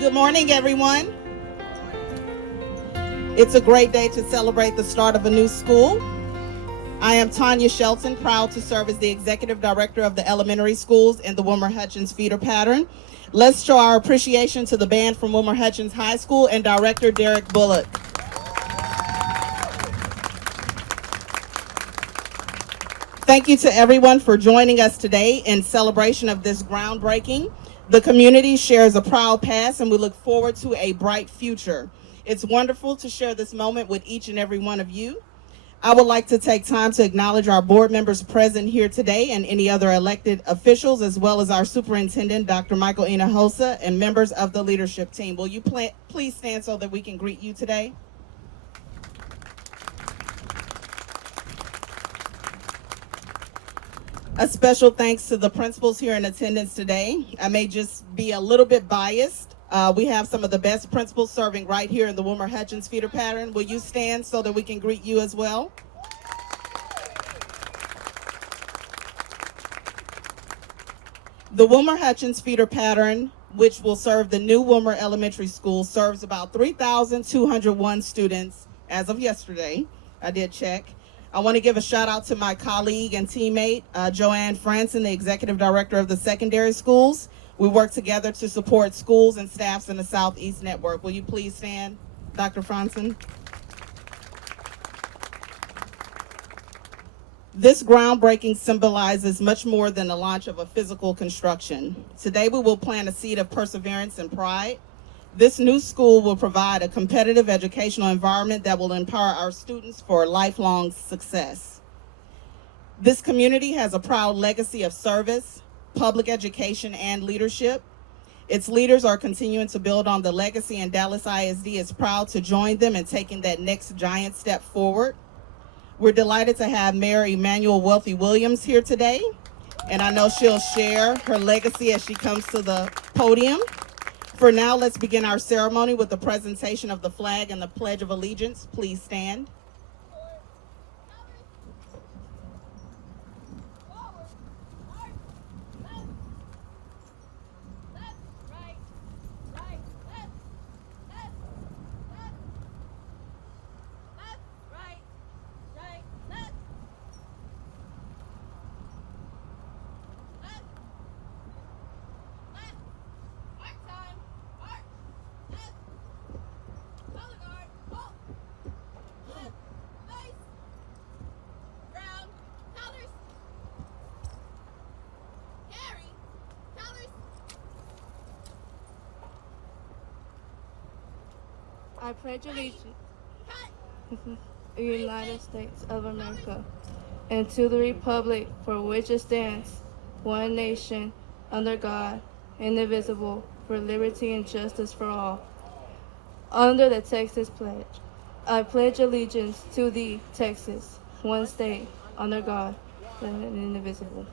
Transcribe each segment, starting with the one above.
Good morning, everyone. It's a great day to celebrate the start of a new school. I am Tanya Shelton, proud to serve as the Executive Director of the elementary schools in the Wilmer Hutchins feeder pattern. Let's show our appreciation to the band from Wilmer Hutchins High School and Director Derek Bullock. Thank you to everyone for joining us today in celebration of this groundbreaking. The community shares a proud past and we look forward to a bright future. It's wonderful to share this moment with each and every one of you. I would like to take time to acknowledge our board members present here today and any other elected officials, as well as our superintendent, Dr. Michael Hinojosa, and members of the leadership team. Will you please stand so that we can greet you today? A special thanks to the principals here in attendance today. I may just be a little bit biased. We have some of the best principals serving right here in the Wilmer Hutchins feeder pattern. Will you stand so that we can greet you as well? The Wilmer Hutchins feeder pattern, which will serve the new Wilmer Elementary School, serves about 3,201 students as of yesterday. I did check. I want to give a shout out to my colleague and teammate, Joanne Franson, the Executive Director of the secondary schools. We work together to support schools and staffs in the Southeast Network. Will you please stand, Dr. Franson? This groundbreaking symbolizes much more than the launch of a physical construction. Today we will plant a seed of perseverance and pride. This new school will provide a competitive educational environment that will empower our students for lifelong success. This community has a proud legacy of service, public education, and leadership. Its leaders are continuing to build on the legacy, and Dallas ISD is proud to join them in taking that next giant step forward. We're delighted to have Mayor Emmanuel Wealthy Williams here today, and I know she'll share her legacy as she comes to the podium. For now, let's begin our ceremony with the presentation of the flag and the Pledge of Allegiance. Please stand. I pledge allegiance to the United States of America and to the republic for which it stands, one nation, under God, indivisible, for liberty and justice for all. Under the Texas Pledge, I pledge allegiance to thee, Texas, one state, under God, and indivisible.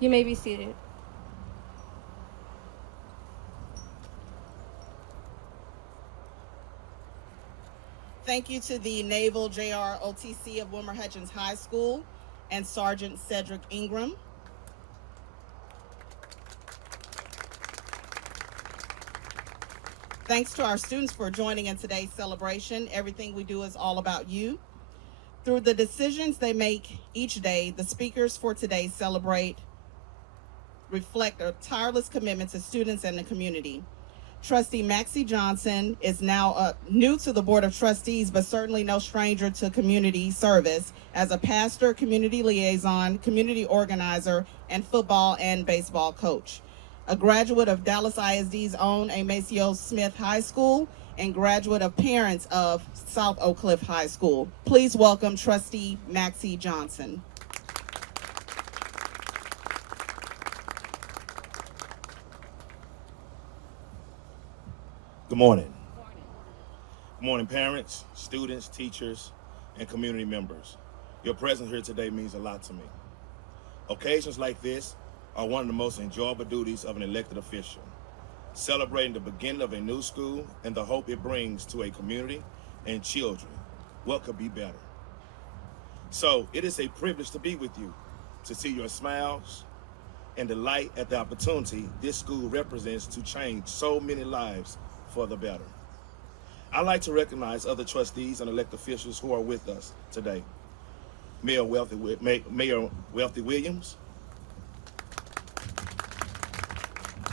You may be seated. Thank you to the Naval JROTC of Wilmer Hutchins High School and Sergeant Cedric Ingram. Thanks to our students for joining in today's celebration. Everything we do is all about you. Through the decisions they make each day, the speakers for today reflect a tireless commitment to students and the community. Trustee Maxie Johnson is now new to the Board of Trustees, but certainly no stranger to community service as a pastor, community liaison, community organizer, and football and baseball coach. A graduate of Dallas ISD's own Amasio Smith High School and graduate of parents of South Oak Cliff High School. Please welcome Trustee Maxie Johnson. Good morning. Good morning, parents, students, teachers, and community members. Your presence here today means a lot to me. Occasions like this are one of the most enjoyable duties of an elected official, celebrating the beginning of a new school and the hope it brings to a community and children. What could be better? So it is a privilege to be with you, to see your smiles and delight at the opportunity this school represents to change so many lives for the better. I'd like to recognize other trustees and elected officials who are with us today. Mayor Wealthy Williams,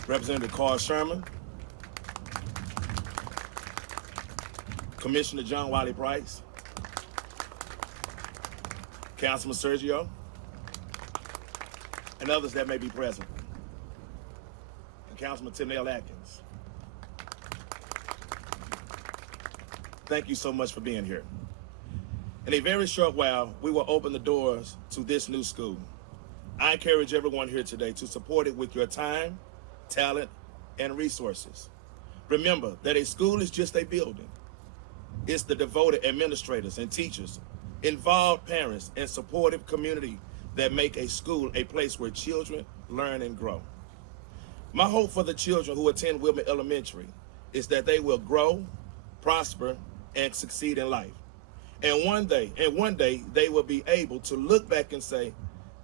Representative Carl Sherman, Commissioner John Wiley Price, Councilman Sergio, and others that may be present, and Councilman Tennell Atkins. Thank you so much for being here. In a very short while, we will open the doors to this new school. I encourage everyone here today to support it with your time, talent, and resources. Remember that a school is just a building. It's the devoted administrators and teachers, involved parents, and supportive community that make a school a place where children learn and grow. My hope for the children who attend Wilmer Elementary is that they will grow, prosper, and succeed in life. And one day, they will be able to look back and say,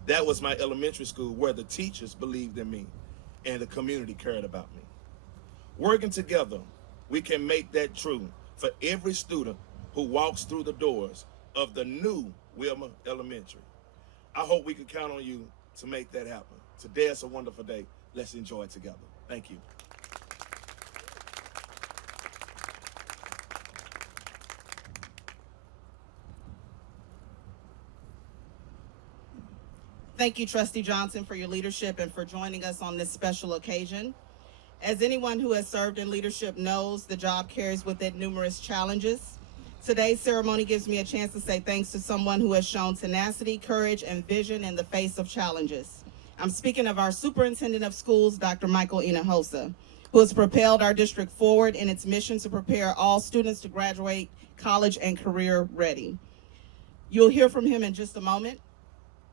that was my elementary school where the teachers believed in me and the community cared about me. Working together, we can make that true for every student who walks through the doors of the new Wilmer Elementary. I hope we can count on you to make that happen. Today is a wonderful day. Let's enjoy it together. Thank you. Thank you, Trustee Johnson, for your leadership and for joining us on this special occasion. As anyone who has served in leadership knows, the job carries with it numerous challenges. Today's ceremony gives me a chance to say thanks to someone who has shown tenacity, courage, and vision in the face of challenges. I'm speaking of our Superintendent of Schools, Dr. Michael Hinojosa, who has propelled our district forward in its mission to prepare all students to graduate college and career ready. You'll hear from him in just a moment.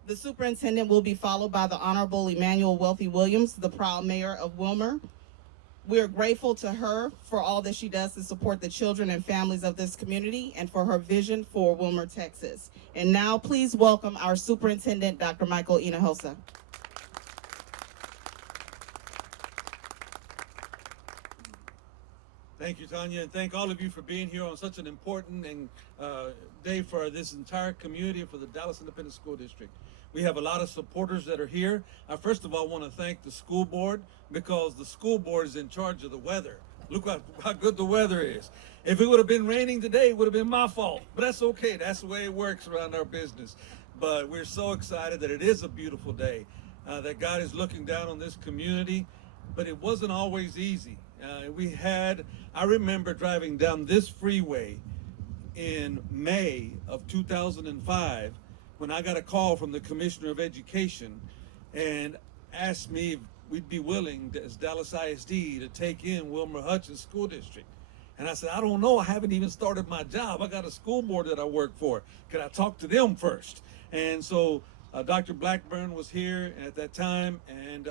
The superintendent will be followed by the Honorable Emmanuel Wealthy Williams, the proud mayor of Wilmer. We are grateful to her for all that she does to support the children and families of this community and for her vision for Wilmer, Texas. And now please welcome our superintendent, Dr. Michael Hinojosa. Thank you, Tanya, and thank all of you for being here on such an important day for this entire community and for the Dallas Independent School District. We have a lot of supporters that are here. I first of all want to thank the school board because the school board is in charge of the weather. Look how good the weather is. If it would have been raining today, it would have been my fault. But that's okay. That's the way it works around our business. But we're so excited that it is a beautiful day, that God is looking down on this community. But it wasn't always easy. I remember driving down this freeway in May of 2005 when I got a call from the Commissioner of Education and asked me if we'd be willing, as Dallas ISD, to take in Wilmer Hutchins School District. And I said, I don't know, I haven't even started my job. I got a school board that I work for. Can I talk to them first? And so Dr. Blackburn was here at that time, and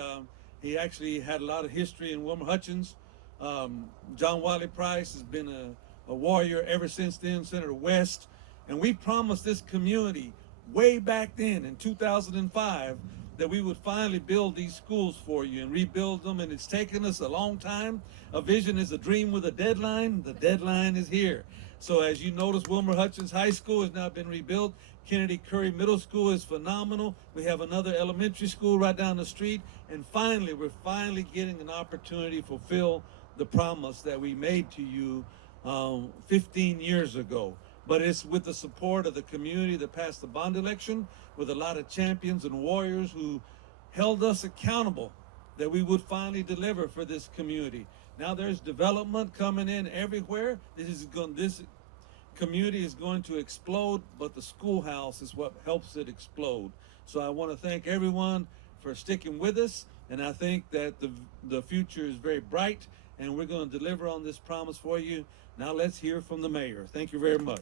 he actually had a lot of history in Wilmer Hutchins. John Wiley Price has been a warrior ever since then, Senator West. And we promised this community way back then in 2005 that we would finally build these schools for you and rebuild them. And it's taken us a long time. A vision is a dream with a deadline. The deadline is here. So as you notice, Wilmer Hutchins High School has now been rebuilt. Kennedy Curry Middle School is phenomenal. We have another elementary school right down the street. And finally, we're finally getting an opportunity to fulfill the promise that we made to you 15 years ago. But it's with the support of the community that passed the bond election, with a lot of champions and warriors who held us accountable that we would finally deliver for this community. Now there's development coming in everywhere. This community is going to explode, but the schoolhouse is what helps it explode. So I want to thank everyone for sticking with us, and I think that the future is very bright, and we're going to deliver on this promise for you. Now let's hear from the mayor. Thank you very much.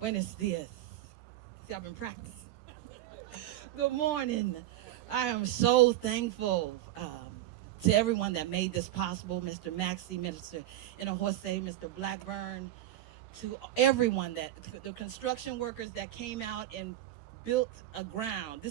Buenos dias. See, I've been practicing. Good morning. I am so thankful to everyone that made this possible, Mr. Maxey, Minister Inahose, Mr. Blackburn, to everyone, the construction workers that came out and built a ground.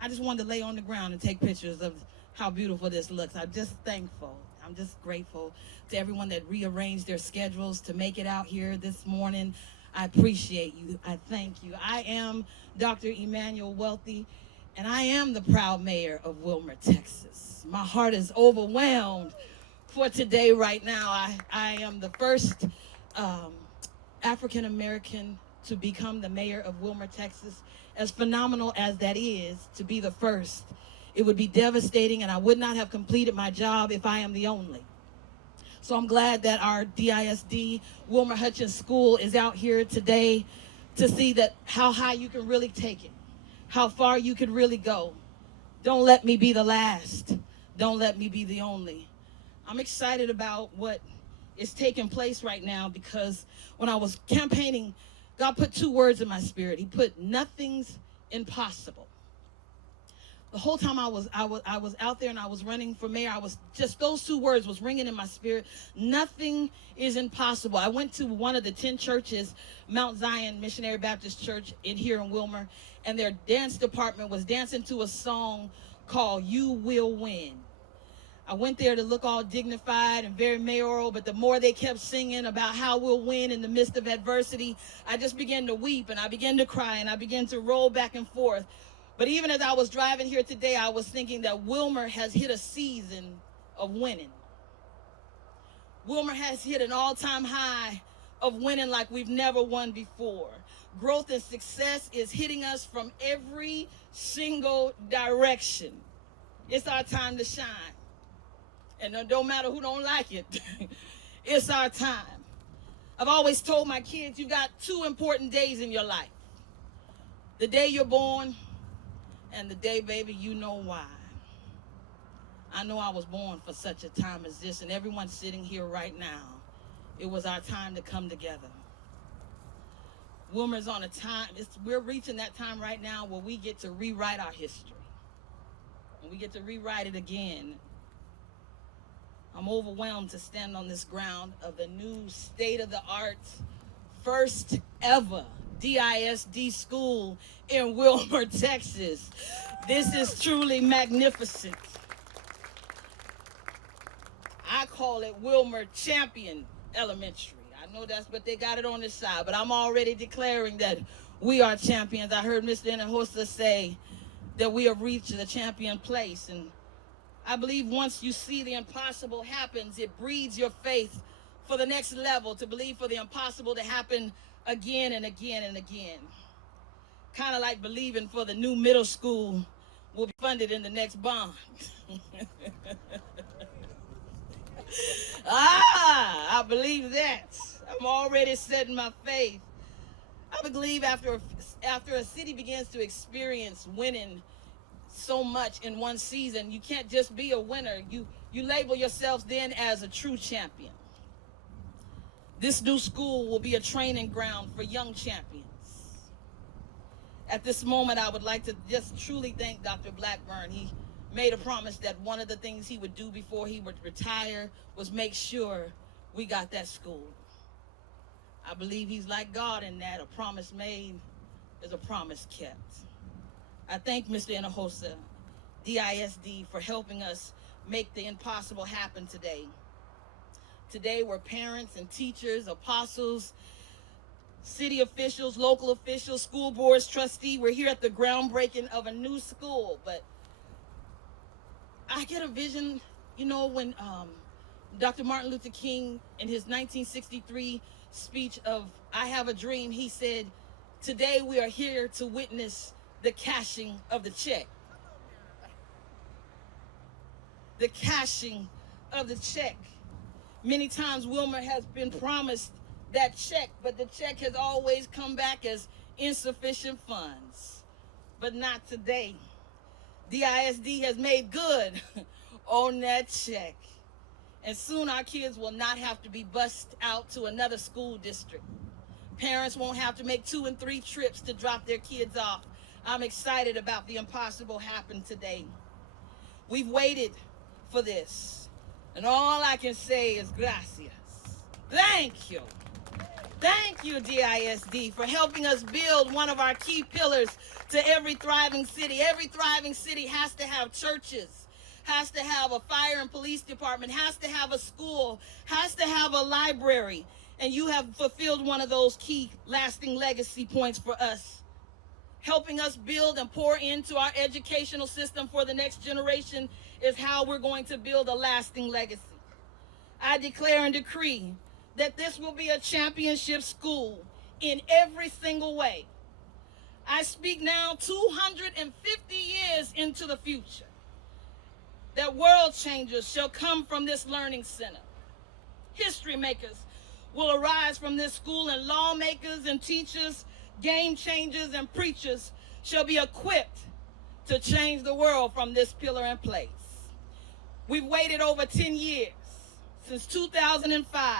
I just wanted to lay on the ground and take pictures of how beautiful this looks. I'm just thankful. I'm just grateful to everyone that rearranged their schedules to make it out here this morning. I appreciate you. I thank you. I am Dr. Emmanuel Wealthy, and I am the proud mayor of Wilmer, Texas. My heart is overwhelmed for today right now. I am the first African American to become the mayor of Wilmer, Texas. As phenomenal as that is, to be the first, it would be devastating, and I would not have completed my job if I am the only. So I'm glad that our DISD Wilmer Hutchins School is out here today to see that how high you can really take it, how far you can really go. Don't let me be the last. Don't let me be the only. I'm excited about what is taking place right now, because when I was campaigning, God put two words in my spirit. He put nothing's impossible. The whole time I was out there and I was running for mayor, I was just, those two words was ringing in my spirit. Nothing is impossible. I went to one of the 10 churches, Mount Zion Missionary Baptist Church here in Wilmer, and their dance department was dancing to a song called You Will Win. I went there to look all dignified and very mayoral, but the more they kept singing about how we'll win in the midst of adversity, I just began to weep and I began to cry and I began to roll back and forth. But even as I was driving here today, I was thinking that Wilmer has hit a season of winning. Wilmer has hit an all-time high of winning like we've never won before. Growth and success is hitting us from every single direction. It's our time to shine. And it don't matter who don't like it. It's our time. I've always told my kids, you got two important days in your life. The day you're born, and the day, baby, you know why. I know I was born for such a time as this, and everyone sitting here right now, it was our time to come together. Wilmer's on a time, we're reaching that time right now where we get to rewrite our history. And we get to rewrite it again. I'm overwhelmed to stand on this ground of the new state-of-the-art, first ever DISD school in Wilmer, Texas. This is truly magnificent. I call it Wilmer Champion Elementary. I know that's what they got it on this side, but I'm already declaring that we are champions. I heard Mr. Inahosa say that we have reached the champion place, and I believe once you see the impossible happens, it breeds your faith for the next level, to believe for the impossible to happen again and again and again. Kind of like believing for the new middle school will be funded in the next bond. I believe that. I'm already setting my faith. I believe after a city begins to experience winning so much in one season, you can't just be a winner. You label yourselves then as a true champion. This new school will be a training ground for young champions. At this moment, I would like to just truly thank Dr. Blackburn. He made a promise that one of the things he would do before he would retire was make sure we got that school. I believe he's like God in that a promise made is a promise kept. I thank Mr. Hinojosa, DISD, for helping us make the impossible happen today. Today, we're parents and teachers, apostles, city officials, local officials, school boards, trustees. We're here at the groundbreaking of a new school. But I get a vision, when Dr. Martin Luther King, in his 1963 speech of I Have a Dream, he said, today we are here to witness the cashing of the check. The cashing of the check. Many times Wilmer has been promised that check, but the check has always come back as insufficient funds. But not today. DISD has made good on that check. And soon our kids will not have to be bused out to another school district. Parents won't have to make 2 and 3 trips to drop their kids off. I'm excited about the impossible happen today. We've waited for this. And all I can say is gracias. Thank you. Thank you, DISD, for helping us build one of our key pillars to every thriving city. Every thriving city has to have churches, has to have a fire and police department, has to have a school, has to have a library. And you have fulfilled one of those key lasting legacy points for us. Helping us build and pour into our educational system for the next generation is how we're going to build a lasting legacy. I declare and decree that this will be a championship school in every single way. I speak now 250 years into the future, that world changers shall come from this learning center. History makers will arise from this school, and lawmakers and teachers, game changers and preachers shall be equipped to change the world from this pillar in place. We've waited over 10 years, since 2005,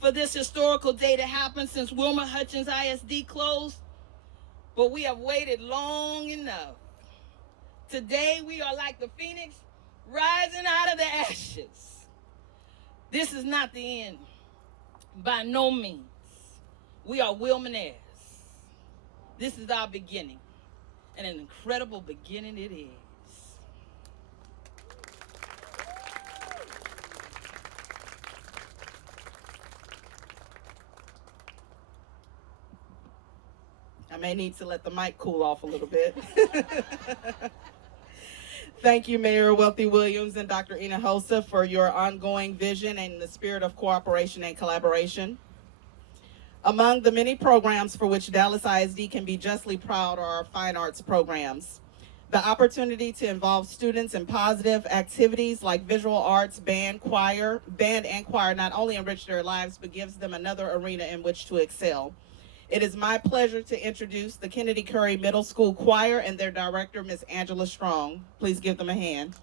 for this historical day to happen, since Wilmer Hutchins ISD closed, but we have waited long enough. Today we are like the phoenix rising out of the ashes. This is not the end, by no means. We are Wilminaires. This is our beginning, and an incredible beginning it is. I may need to let the mic cool off a little bit. Thank you, Mayor Wealthy Williams and Dr. Hinojosa, for your ongoing vision and the spirit of cooperation and collaboration. Among the many programs for which Dallas ISD can be justly proud are our fine arts programs. The opportunity to involve students in positive activities like visual arts, band and choir not only enrich their lives, but gives them another arena in which to excel. It is my pleasure to introduce the Kennedy Curry Middle School Choir and their director, Ms. Angela Strong. Please give them a hand.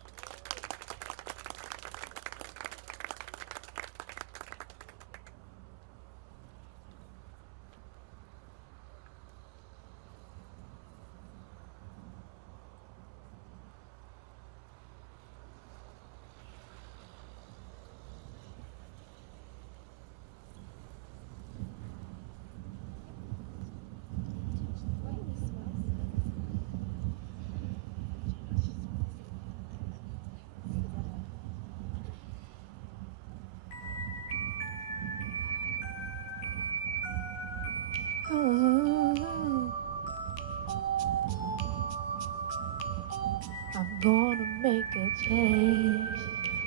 I'm gonna make a change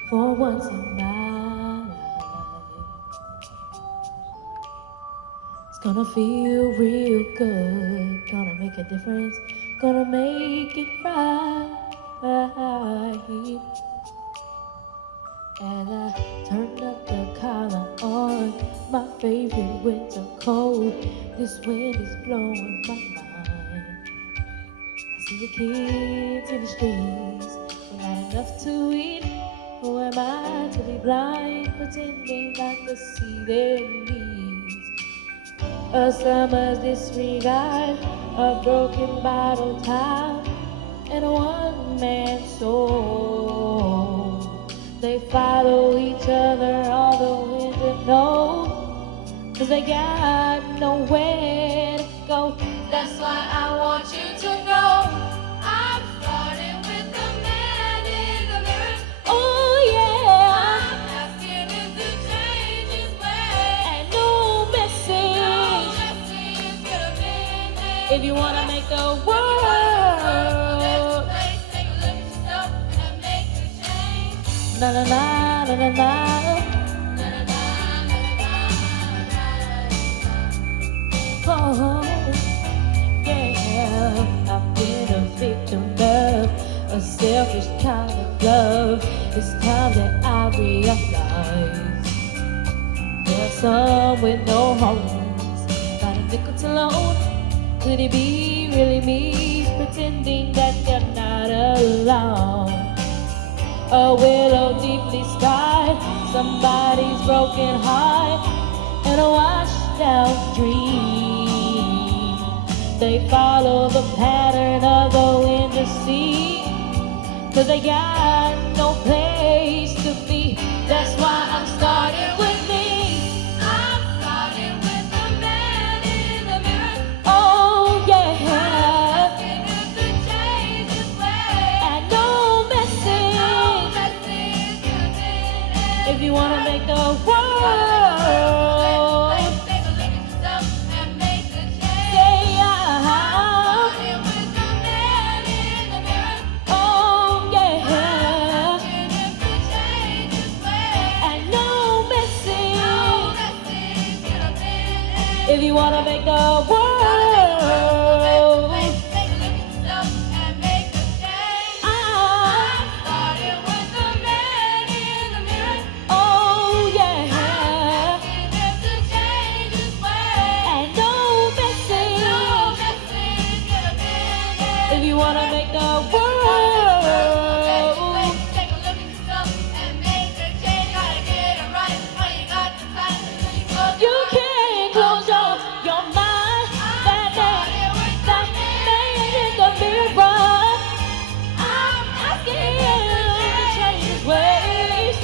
for once in my life. It's gonna feel real good, gonna make a difference, gonna make it right. As I turn up the collar on my favorite winter coat, this wind is blowing my mind. I see the kids in the streets, but not enough to eat. Who am I to be blind, pretending not to see their needs? A summer's disregard, a broken bottle top, and a one-man soul. They follow each other all the winter know, 'cause they got nowhere to go. That's why I want you to know I'm starting with the man in the mirror. Oh yeah, I'm asking him to change his ways. And no message could have been there. If you wanna make the world take a look at yourself and make a change. Na na na na na na. Oh, yeah, I've been a victim of a selfish kind of love. It's time that I realize there's some with no homes, not a nickel to loan. Could it be really me pretending that you're not alone? A willow deeply scarred, somebody's broken heart, and a washed out dream. They follow the pattern of the wind to sea, 'cause they got no place to be. That's why I'm starting with me. I'm starting with the man in the mirror. Oh yeah, asking him to change his ways. And no message could have been there. If you wanna make the world take a look at yourself and make a change. Say I'm starting with the man in the mirror. Oh yeah, asking him to change his ways. And no message could have been there. If you wanna make the world take a look at yourself and make a change. I'm starting with the man in the mirror. Oh yeah, asking him to change his ways. And no message could have been there. If you wanna make the world take a look at yourself and make a change. Gotta get it right when you got the time. You can't close your mind. That man in the mirror. I'm asking him to change his ways.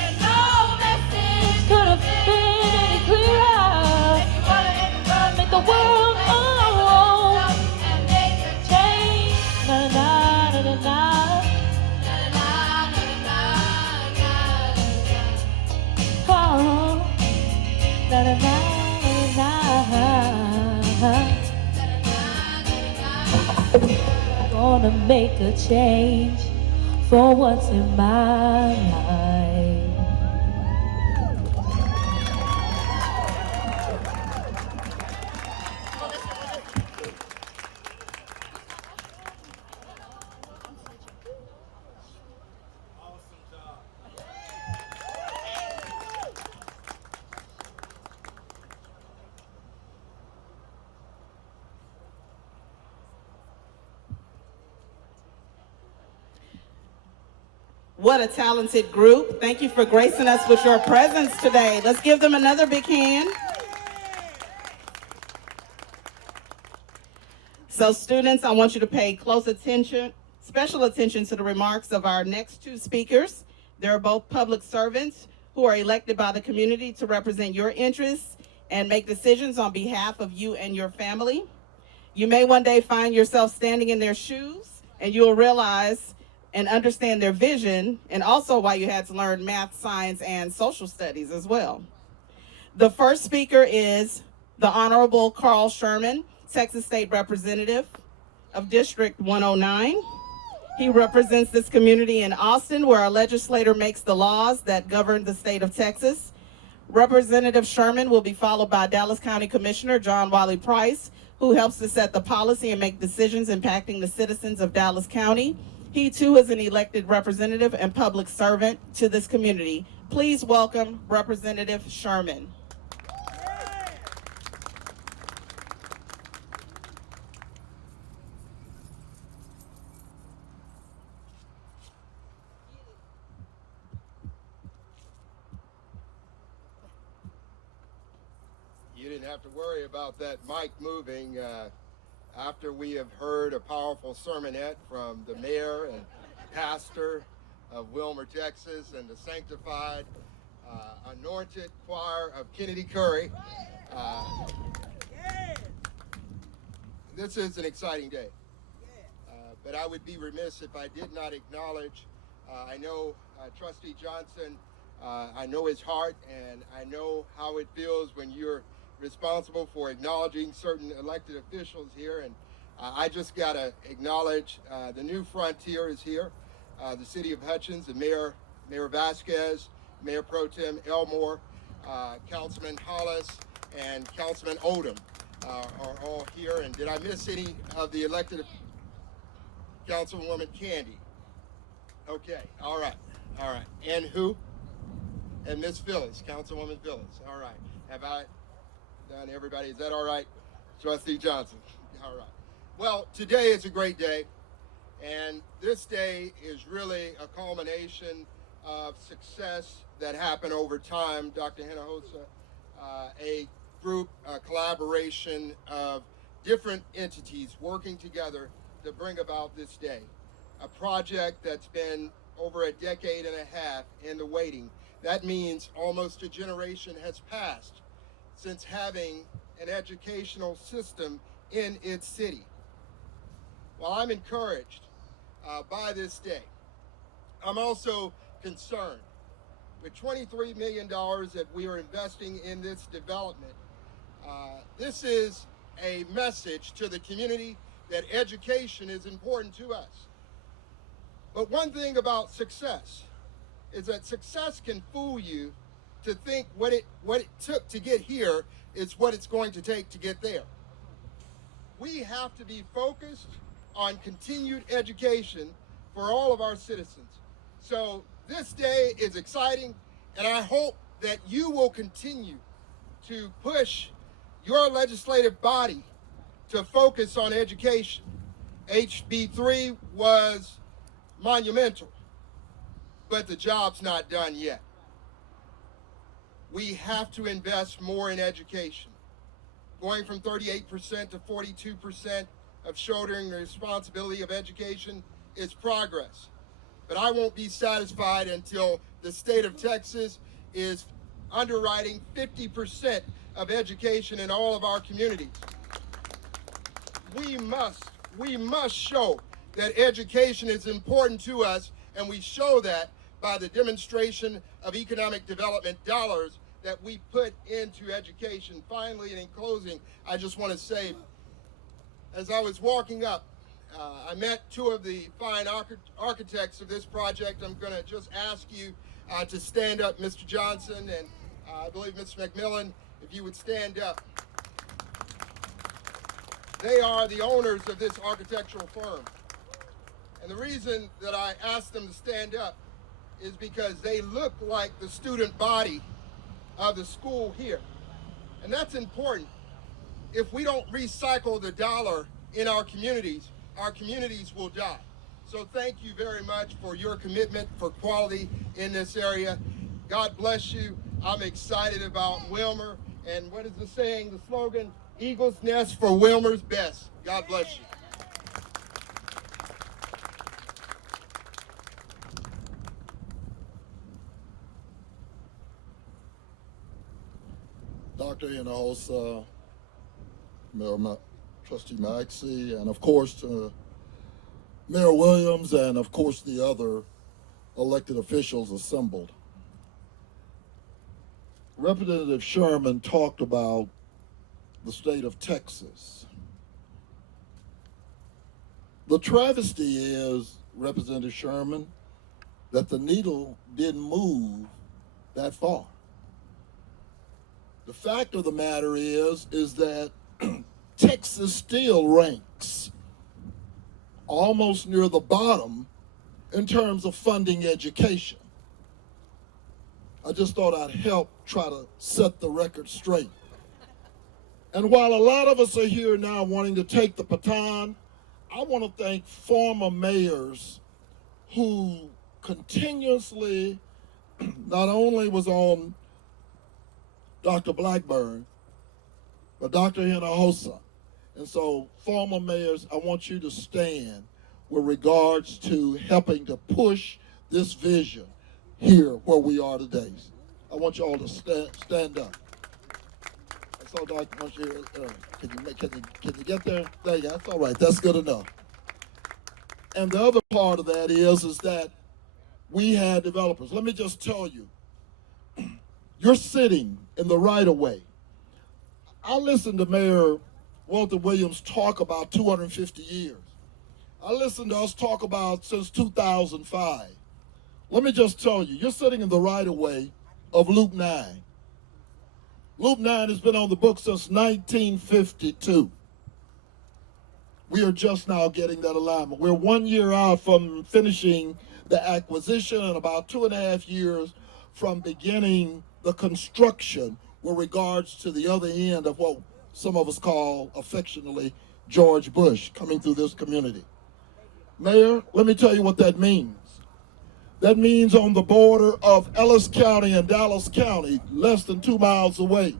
And no message could have been any clearer. If you wanna make the world and make a change. Na na na na na. Na na na na na na. Oh. Na na na na na. Gonna make a change for what's in my life. What a talented group. Thank you for gracing us with your presence today. Let's give them another big hand. So students, I want you to pay close attention, special attention to the remarks of our next two speakers. They're both public servants who are elected by the community to represent your interests and make decisions on behalf of you and your family. You may one day find yourself standing in their shoes, and you'll realize and understand their vision, and also why you had to learn math, science, and social studies as well. The first speaker is the Honorable Carl Sherman, Texas State Representative of District 109. He represents this community in Austin, where our legislator makes the laws that govern the state of Texas. Representative Sherman will be followed by Dallas County Commissioner John Wiley Price, who helps to set the policy and make decisions impacting the citizens of Dallas County. He too is an elected representative and public servant to this community. Please welcome Representative Sherman. you didn't have to worry about that mic moving after we have heard a powerful sermonette from the mayor and pastor of Wilmer, Texas, and the sanctified, anointed choir of Kennedy Curry. This is an exciting day. But I would be remiss if I did not acknowledge, I know Trustee Johnson, I know his heart, and I know how it feels when you're responsible for acknowledging certain elected officials here. And I just got to acknowledge the new frontier is here. The city of Hutchins, and Mayor Vasquez, Mayor Pro Tem Elmore, Councilman Hollis, and Councilman Odom are all here. And did I miss any of the elected? Councilwoman Candy. Okay, all right. And who? And Miss Phyllis, Councilwoman Phyllis. All right. Have I done everybody? Is that all right? Trustee Johnson. All right. Well, today is a great day. And this day is really a culmination of success that happened over time. Dr. Hinojosa, a group, a collaboration of different entities working together to bring about this day. A project that's been over a decade and a half in the waiting. That means almost a generation has passed since having an educational system in its city. Well, I'm encouraged by this day. I'm also concerned. With $23 million that we are investing in this development, this is a message to the community that education is important to us. But one thing about success is that success can fool you to think what it took to get here is what it's going to take to get there. We have to be focused on continued education for all of our citizens. So this day is exciting, and I hope that you will continue to push your legislative body to focus on education. HB 3 was monumental, but the job's not done yet. We have to invest more in education. Going from 38% to 42% of shouldering the responsibility of education is progress. But I won't be satisfied until the state of Texas is underwriting 50% of education in all of our communities. We must show that education is important to us, and we show that by the demonstration of economic development dollars that we put into education. Finally, and in closing, I just want to say, as I was walking up, I met two of the fine architects of this project. I'm going to just ask you to stand up, Mr. Johnson, and I believe Mr. McMillan, if you would stand up. They are the owners of this architectural firm. And the reason that I asked them to stand up is because they look like the student body of the school here. And that's important. If we don't recycle the dollar in our communities will die. So thank you very much for your commitment for quality in this area. God bless you. I'm excited about Wilmer. And what is the saying, the slogan? Eagle's nest for Wilmer's best. God bless you. Dr. Hinojosa, Mayor Trustee Maxey, and of course Mayor Williams, and of course the other elected officials assembled. Representative Sherman talked about the state of Texas. The travesty is, Representative Sherman, that the needle didn't move that far. The fact of the matter is that Texas still ranks almost near the bottom in terms of funding education. I just thought I'd help try to set the record straight. And while a lot of us are here now wanting to take the baton, I want to thank former mayors who continuously not only was on Dr. Blackburn, but Dr. Hinojosa. And so, former mayors, I want you to stand with regards to helping to push this vision here where we are today. I want you all to stand up. So, Dr. Monsieur, can you get there? There you go. That's all right. That's good enough. And the other part of that is that we had developers. Let me just tell you, you're sitting in the right of way. I listened to Mayor Walter Williams talk about 250 years. I listened to us talk about since 2005. Let me just tell you, you're sitting in the right of way of Loop 9. Loop 9 has been on the books since 1952. We are just now getting that alignment. We're 1 year out from finishing the acquisition and about 2.5 years from beginning the construction with regards to the other end of what some of us call affectionately George Bush coming through this community. Mayor, let me tell you what that means. That means on the border of Ellis County and Dallas County, less than 2 miles away,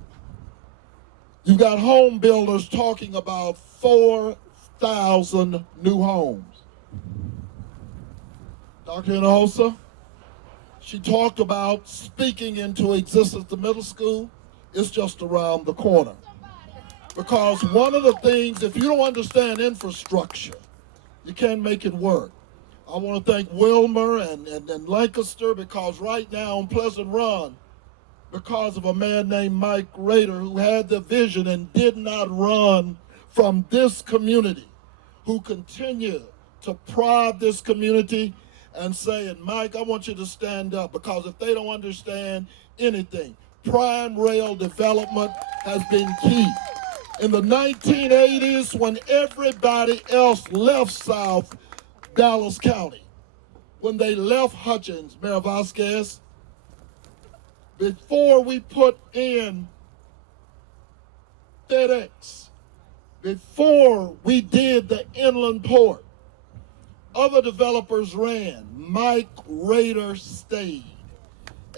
you've got home builders talking about 4,000 new homes. Dr. Hinojosa, she talked about speaking into existence the middle school. It's just around the corner. Because one of the things, if you don't understand infrastructure, you can't make it work. I want to thank Wilmer and Lancaster, because right now on Pleasant Run, because of a man named Mike Rader who had the vision and did not run from this community, who continued to prod this community and saying, Mike, I want you to stand up, because if they don't understand anything, prime rail development has been key. In the 1980s, when everybody else left South Dallas County, when they left Hutchins, Mayor Vasquez, before we put in FedEx, before we did the inland port, other developers ran. Mike Rader stayed,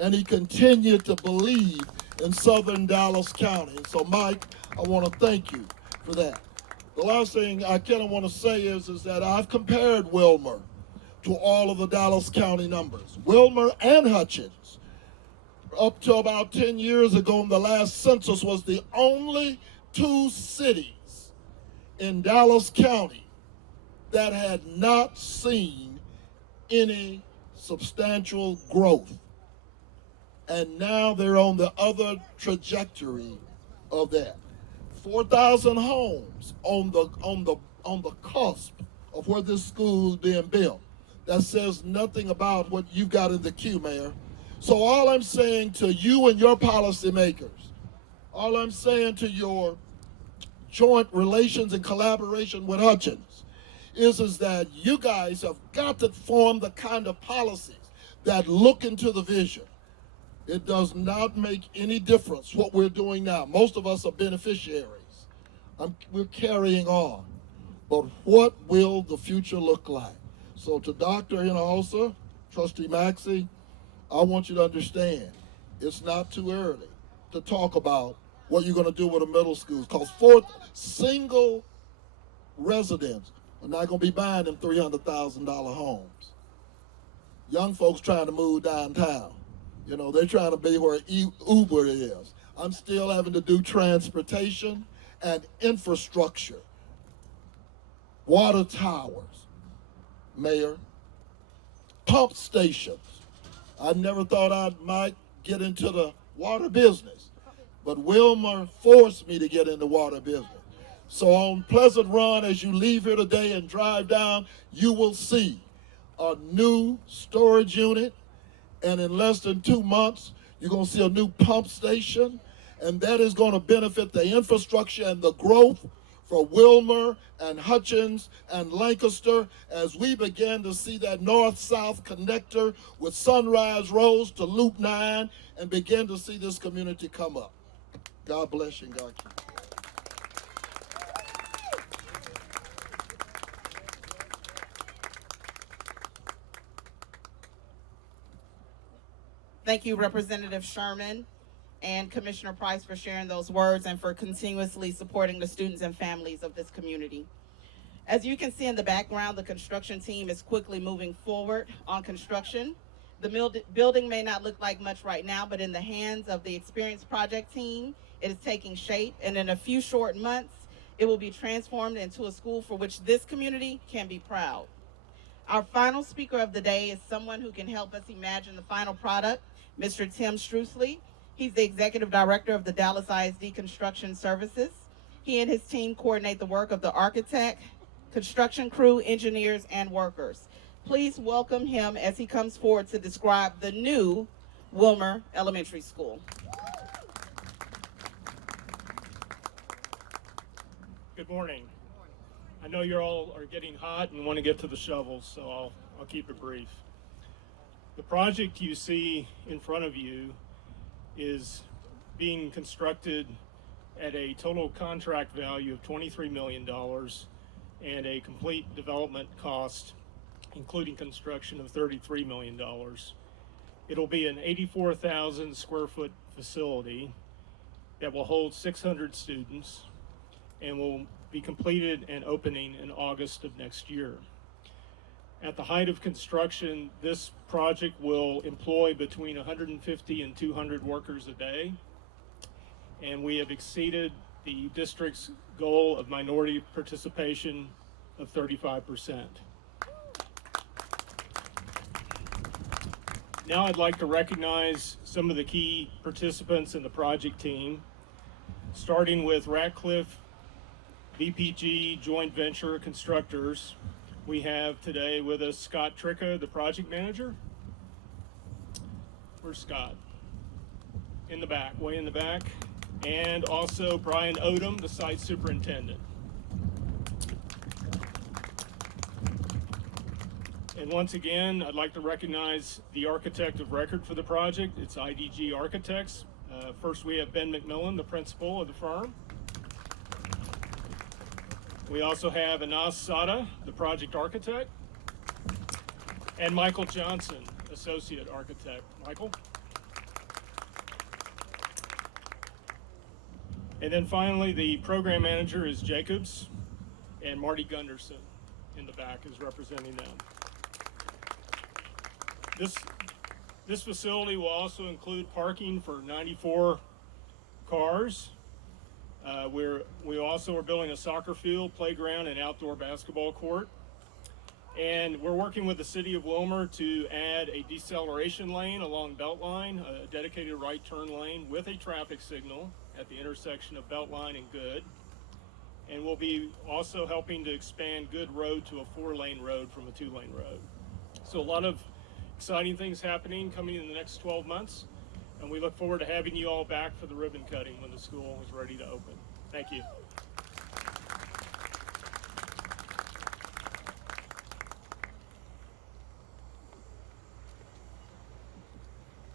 and he continued to believe in southern Dallas County. And so, Mike, I want to thank you for that. The last thing I kind of want to say is that I've compared Wilmer to all of the Dallas County numbers. Wilmer and Hutchins, up to about 10 years ago in the last census, was the only two cities in Dallas County that had not seen any substantial growth. And now they're on the other trajectory of that. 4,000 homes on the cusp of where this school is being built. That says nothing about what you've got in the queue, Mayor. So all I'm saying to you and your policymakers, all I'm saying to your joint relations and collaboration with Hutchins is that you guys have got to form the kind of policies that look into the vision. It does not make any difference what we're doing now. Most of us are beneficiaries. We're carrying on. But what will the future look like? So to Dr. Hinojosa, Trustee Maxey, I want you to understand, it's not too early to talk about what you're going to do with the middle schools, because single residents are not going to be buying them $300,000 homes. Young folks trying to move downtown. You know, they're trying to be where Uber is. I'm still having to do transportation and infrastructure. Water towers, Mayor. Pump stations. I never thought I might get into the water business, but Wilmer forced me to get into water business. So on Pleasant Run, as you leave here today and drive down, you will see a new storage unit, and in less than 2 months, you're going to see a new pump station, and that is going to benefit the infrastructure and the growth for Wilmer and Hutchins and Lancaster as we begin to see that north-south connector with Sunrise Road to Loop 9 and begin to see this community come up. God bless you and God keep you. Thank you, Representative Sherman. and Commissioner Price for sharing those words and for continuously supporting the students and families of this community. As you can see in the background, the construction team is quickly moving forward on construction. The building may not look like much right now, but in the hands of the experienced project team, it is taking shape, and in a few short months, it will be transformed into a school for which this community can be proud. Our final speaker of the day is someone who can help us imagine the final product, Mr. Tim Strusley. He's the Executive Director of the Dallas ISD Construction Services. He and his team coordinate the work of the architect, construction crew, engineers, and workers. Please welcome him as he comes forward to describe the new Wilmer Elementary School. Good morning. I know you all are getting hot and want to get to the shovels, so I'll keep it brief. The project you see in front of you is being constructed at a total contract value of $23 million and a complete development cost, including construction, of $33 million. It'll be an 84,000 square foot facility that will hold 600 students and will be completed and opening in August of next year. At the height of construction, this project will employ between 150 and 200 workers a day, and we have exceeded the district's goal of minority participation of 35%. Now I'd like to recognize some of the key participants in the project team, starting with Ratcliffe VPG joint venture constructors. We have today with us Scott Tricca, the project manager. Where's Scott? In the back, way in the back. And also Brian Odom, the site superintendent. And once again, I'd like to recognize the architect of record for the project. It's IDG Architects. First, we have Ben McMillan, the principal of the firm. We also have Anas Sada, the project architect, and Michael Johnson, associate architect. Michael? And then finally, the program manager is Jacobs, and Marty Gunderson in the back is representing them. This facility will also include parking for 94 cars. We also are building a soccer field, playground, and outdoor basketball court. And we're working with the city of Wilmer to add a deceleration lane along Beltline, a dedicated right turn lane with a traffic signal at the intersection of Beltline and Good. And we'll be also helping to expand Good Road to a 4-lane road from a 2-lane road. So a lot of exciting things happening coming in the next 12 months. And we look forward to having you all back for the ribbon cutting when the school is ready to open. Thank you.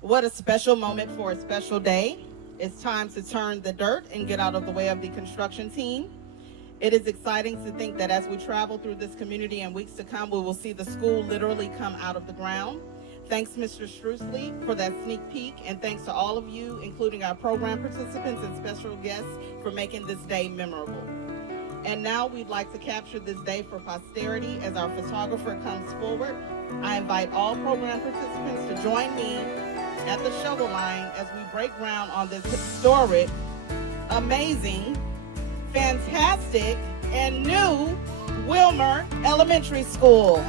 What a special moment for a special day. It's time to turn the dirt and get out of the way of the construction team. It is exciting to think that as we travel through this community in weeks to come, we will see the school literally come out of the ground. Thanks, Mr. Strusley, for that sneak peek, and thanks to all of you, including our program participants and special guests, for making this day memorable. And now we'd like to capture this day for posterity as our photographer comes forward. I invite all program participants to join me at the shovel line as we break ground on this historic, amazing, fantastic, and new Wilmer Elementary School.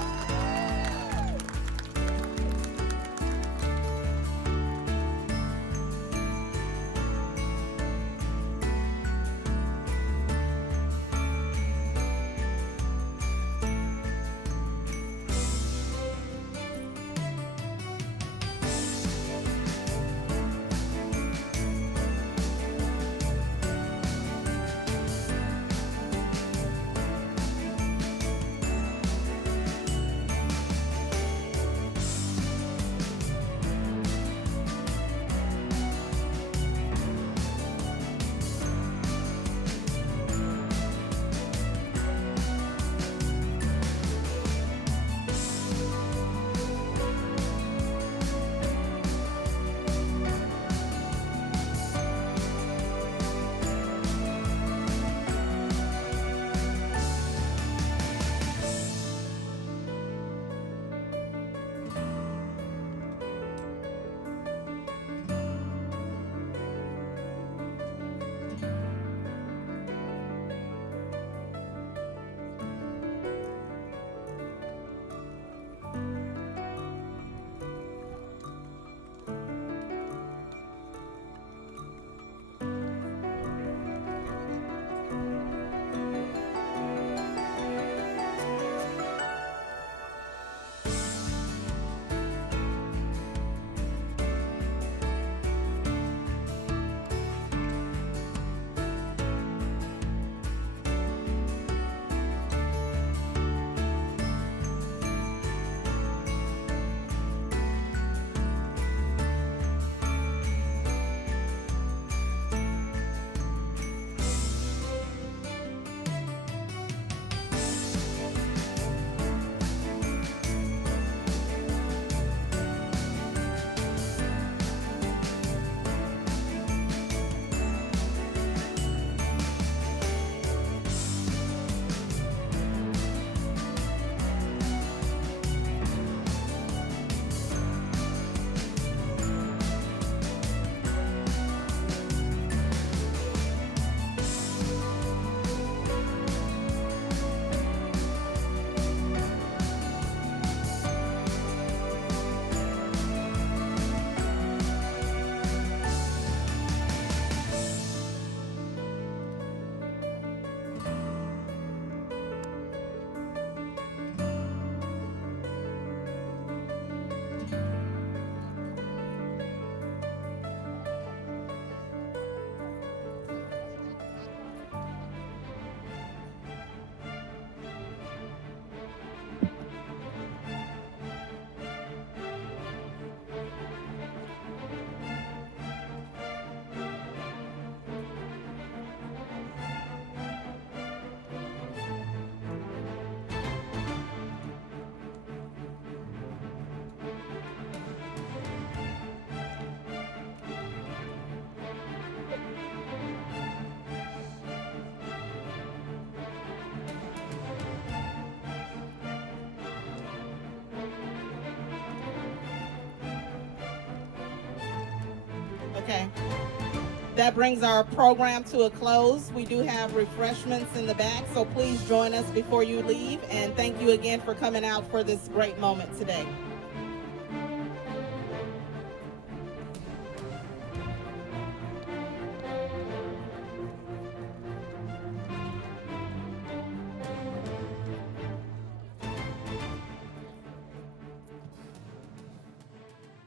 Okay. That brings our program to a close. We do have refreshments in the back, so please join us before you leave. And thank you again for coming out for this great moment today.